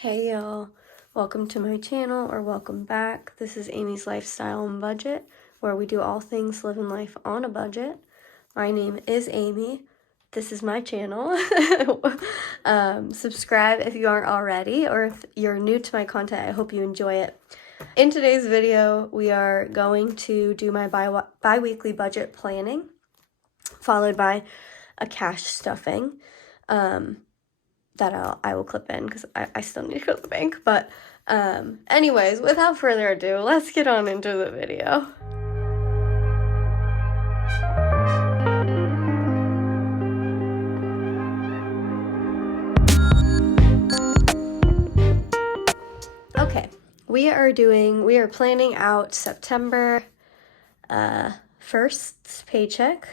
Hey y'all, welcome to my channel or welcome back. This is Amy's Lifestyle and Budget, where we do all things living life on a budget. My name is Amy. This is my channel. Subscribe if you aren't already, or if you're new to my content, I hope you enjoy it. In today's video, we are going to do my bi-weekly budget planning, followed by a cash stuffing. That I will clip in because I still need to go to the bank. But anyways, without further ado, let's get on into the video. Okay, we are planning out September 1st paycheck.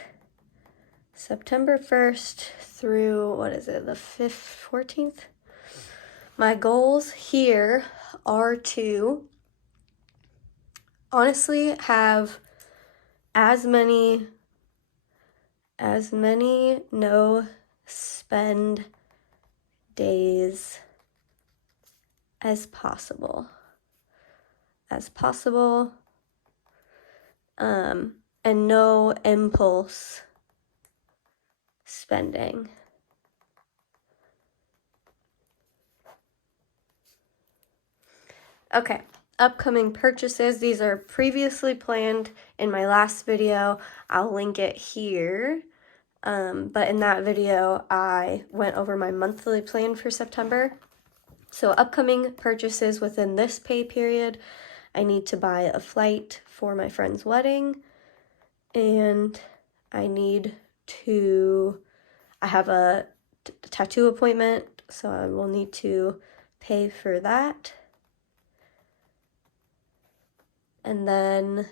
September 1st through, what is it, the 5th, 14th? My goals here are to honestly have as many no spend days as possible. And no impulse spending. Okay, upcoming purchases. These are previously planned in my last video. I'll link it here. But in that video, I went over my monthly plan for September. So upcoming purchases within this pay period, I need to buy a flight for my friend's wedding, and I have a tattoo appointment, so I will need to pay for that. And then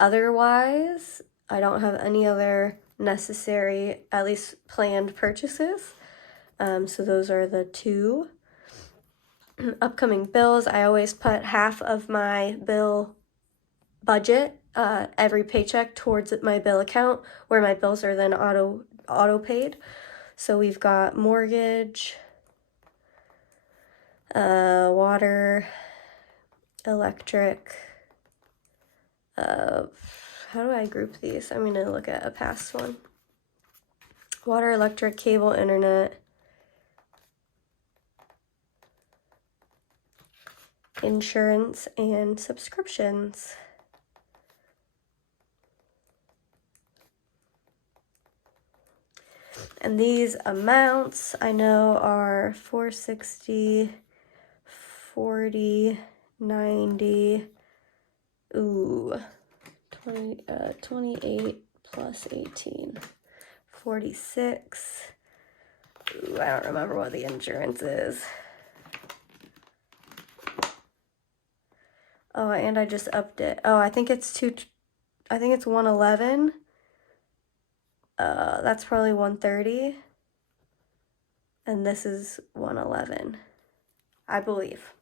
otherwise, I don't have any other necessary, at least planned purchases. So those are the two. Upcoming bills, I always put half of my bill budget, every paycheck, towards my bill account, where my bills are then auto paid. So we've got mortgage, water, electric, how do I group these? I'm going to look at a past one. Water, electric, cable, internet, insurance, and subscriptions. And these amounts I know are 460, 40, 90, 28 plus 18, 46. I don't remember what the insurance is. Oh, and I just upped it. Oh, I think it's 111. That's probably 130. And this is 111, I believe.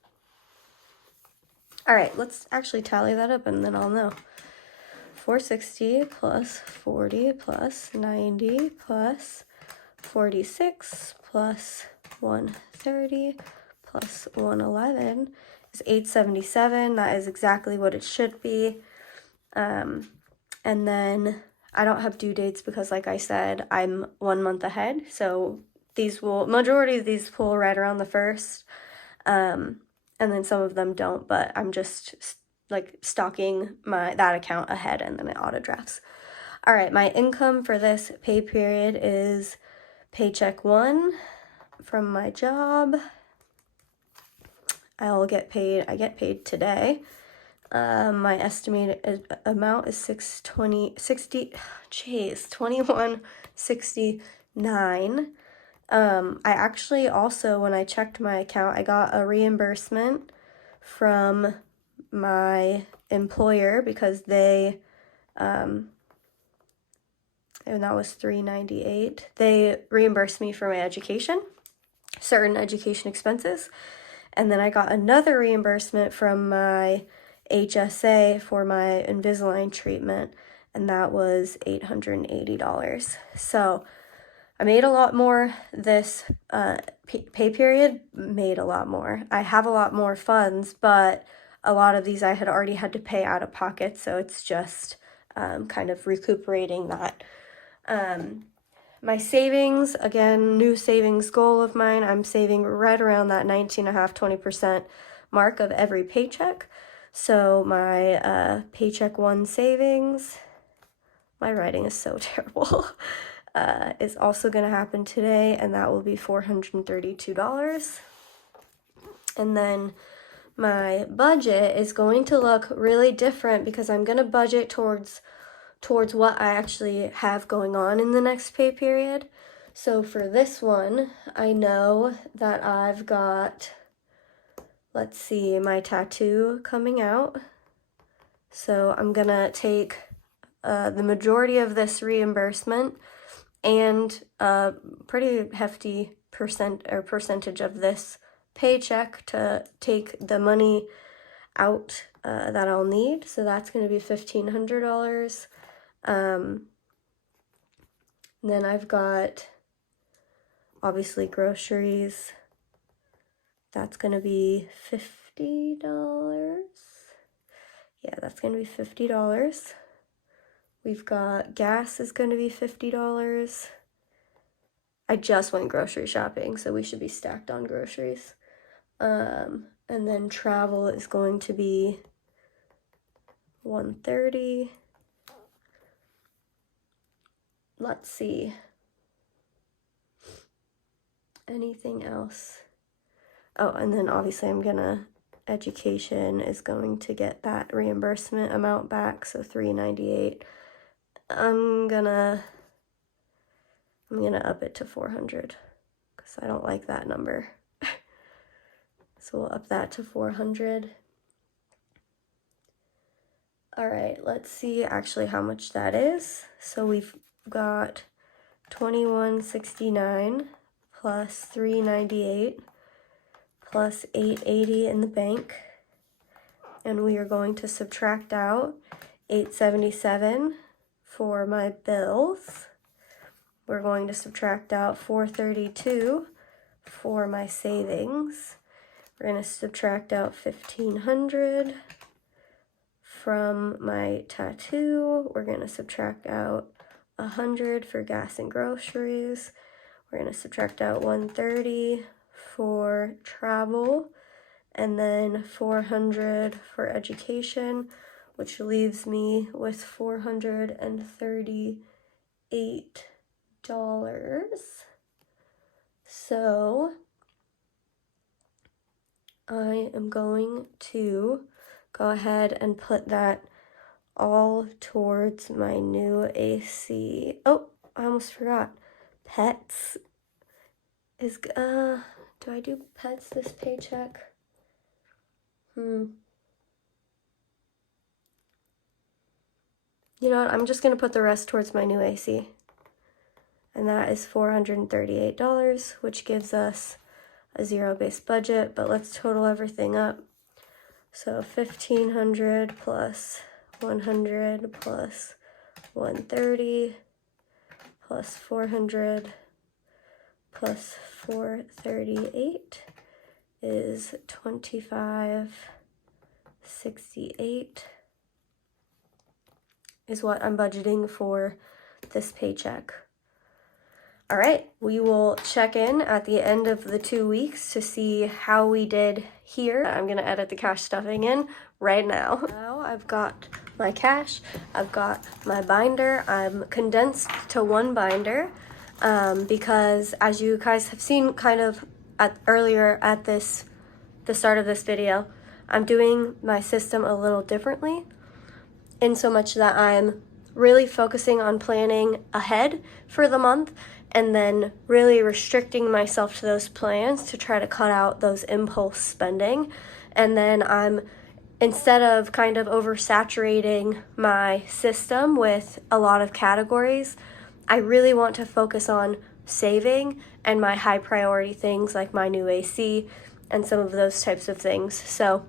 All right, let's actually tally that up and then I'll know. 460 plus 40 plus 90 plus 46 plus 130 plus 111 is 877. That is exactly what it should be. And then I don't have due dates because, like I said, I'm 1 month ahead. So majority of these pull right around the 1st. And then some of them don't, but I'm just like stocking that account ahead and then it auto drafts. All right, my income for this pay period is paycheck 1 from my job. I get paid today. My estimated amount is $21.69. I actually also, when I checked my account, I got a reimbursement from my employer because they, and that was $398. They reimbursed me for my education, certain education expenses. And then I got another reimbursement from my HSA for my Invisalign treatment, and that was $880. So I made a lot more this pay period, made a lot more. I have a lot more funds, but a lot of these I had already had to pay out of pocket, so it's just kind of recuperating that. My savings, again, new savings goal of mine, I'm saving right around that 19.5%, 20% mark of every paycheck. So my Paycheck 1 savings, my writing is so terrible, is also going to happen today, and that will be $432. And then my budget is going to look really different because I'm going to budget towards what I actually have going on in the next pay period. So for this one, I know that I've got, let's see, my tattoo coming out. So I'm gonna take the majority of this reimbursement and a pretty hefty percentage of this paycheck to take the money out that I'll need. So that's gonna be $1,500. Then I've got obviously groceries. That's gonna be $50. Yeah, that's gonna be $50. We've got gas is gonna be $50. I just went grocery shopping, so we should be stacked on groceries. And then travel is going to be $130. Let's see. Anything else? Oh, and then obviously education is going to get that reimbursement amount back, so $398. I'm gonna up it to $400 because I don't like that number. So we'll up that to $400. All right, let's see actually how much that is. So we've got $2169 plus $398 plus $880 in the bank, and we are going to subtract out $877 for my bills. We're going to subtract out $432 for my savings. We're going to subtract out $1,500 from my tattoo. We're going to subtract out $100 for gas and groceries. We're going to subtract out $130 for travel, and then $400 for education, which leaves me with $438. So I am going to go ahead and put that all towards my new AC. Oh, I almost forgot. Pets is, do I do pets this paycheck? You know what, I'm just gonna put the rest towards my new AC. And that is $438, which gives us a zero-based budget, but let's total everything up. So $1,500 plus $100 plus $130 plus $400 plus $438 is $25.68 is what I'm budgeting for this paycheck. All right, we will check in at the end of the 2 weeks to see how we did here. I'm gonna edit the cash stuffing in right now. Now I've got my cash, I've got my binder. I'm condensed to one binder because as you guys have seen kind of earlier at the start of this video, I'm doing my system a little differently in so much that I'm really focusing on planning ahead for the month and then really restricting myself to those plans to try to cut out those impulse spending. And then I'm, instead of kind of oversaturating my system with a lot of categories, I really want to focus on saving and my high priority things like my new AC and some of those types of things. So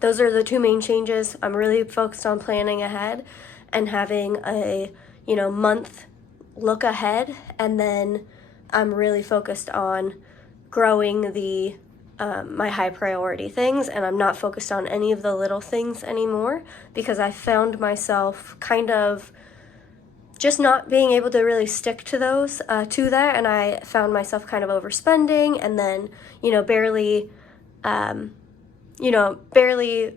those are the two main changes. I'm really focused on planning ahead and having a, month look ahead, and then I'm really focused on growing the my high priority things, and I'm not focused on any of the little things anymore, because I found myself kind of just not being able to really stick to those, to that, and I found myself kind of overspending, and then, barely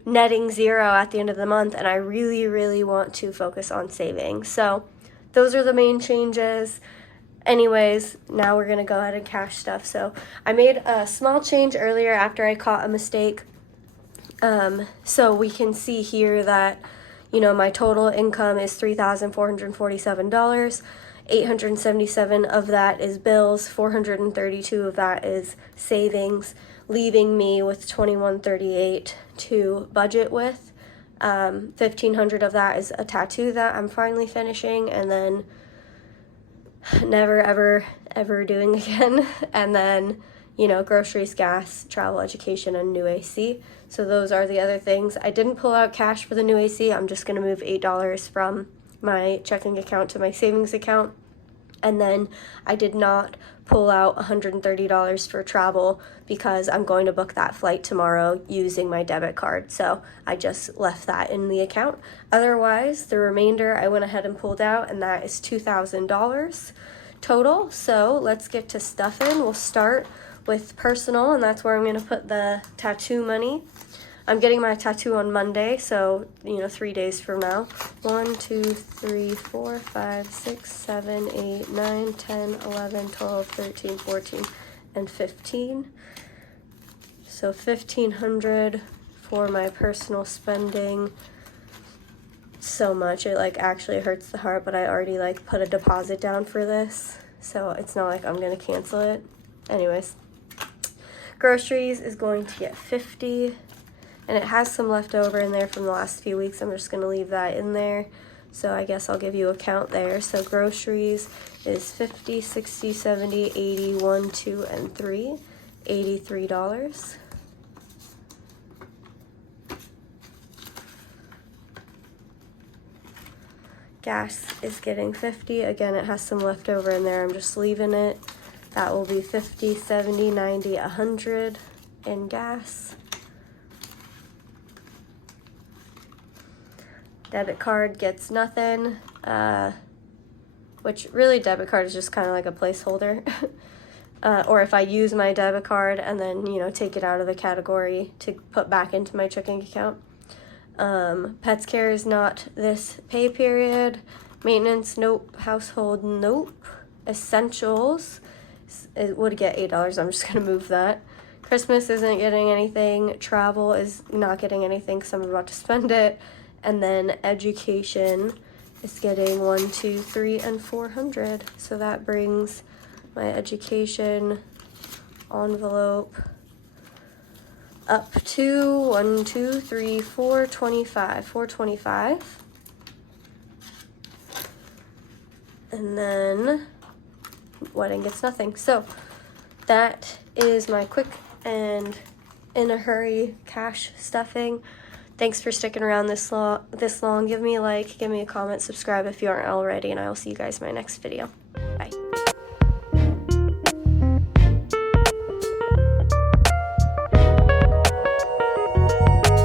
netting zero at the end of the month, and I really, really want to focus on saving. So those are the main changes. Anyways, now we're going to go ahead and cash stuff. So I made a small change earlier after I caught a mistake. So we can see here that, my total income is $3,447. 877 of that is bills, 432 of that is savings, leaving me with 2138 to budget with. 1,500 of that is a tattoo that I'm finally finishing, and then never ever doing again. And then, groceries, gas, travel, education, and new AC. So those are the other things. I didn't pull out cash for the new AC. I'm just going to move $8 from my checking account to my savings account. And then I did not pull out $130 for travel because I'm going to book that flight tomorrow using my debit card. So I just left that in the account. Otherwise, the remainder I went ahead and pulled out, and that is $2,000 total. So let's get to stuffing. We'll start with personal, and that's where I'm going to put the tattoo money. I'm getting my tattoo on Monday, so 3 days from now. 1, 2, 3, 4, 5, 6, 7, 8, 9, 10, 11, 12, 13, 14, and 15. So $1,500 for my personal spending. So much, it actually hurts the heart, but I already put a deposit down for this, so it's not like I'm gonna cancel it. Anyways, groceries is going to get 50. And it has some left over in there from the last few weeks. I'm just going to leave that in there. So I guess I'll give you a count there. So groceries is 50, 60, 70, 80, 1, 2, and 3. $83. Gas is getting 50. Again, it has some left over in there. I'm just leaving it. That will be 50, 70, 90, 100 in gas. Debit card gets nothing, which really debit card is just kind of like a placeholder. Or if I use my debit card and then, take it out of the category to put back into my checking account. Pets care is not this pay period. Maintenance, nope. Household, nope. Essentials, it would get $8. I'm just going to move that. Christmas isn't getting anything. Travel is not getting anything because I'm about to spend it. And then education is getting 1, 2, 3, and 400. So that brings my education envelope up to 1, 2, 3, 4, 25. 425. And then wedding gets nothing. So that is my quick and in a hurry cash stuffing. Thanks for sticking around this long. Give me a like, give me a comment, subscribe if you aren't already, and I will see you guys in my next video.